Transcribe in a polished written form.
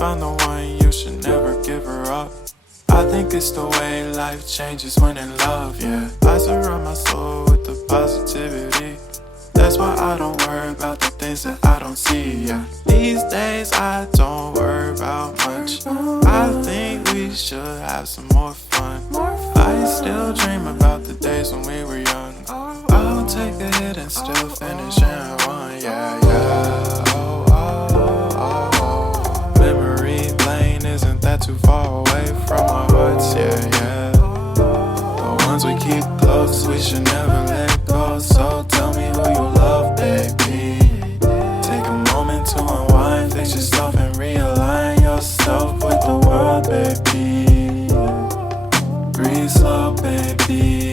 found the one, you should never give her up. I think it's the way life changes when in love, yeah. I surround my soul with the positivity. That's why I don't worry about the things that I don't see, yeah. These days I don't worry about much. I think we should have some more fun. I still dream about the days when we were young. I'll take a hit and still finish in one, yeah, yeah. Oh, oh, oh, oh. Memory lane isn't that too far away from our hearts, yeah, yeah. The ones we keep close, we should never let go. So tell me who you love, baby. Take a moment to unwind, fix yourself and realign yourself with the world, baby. Breathe slow, baby.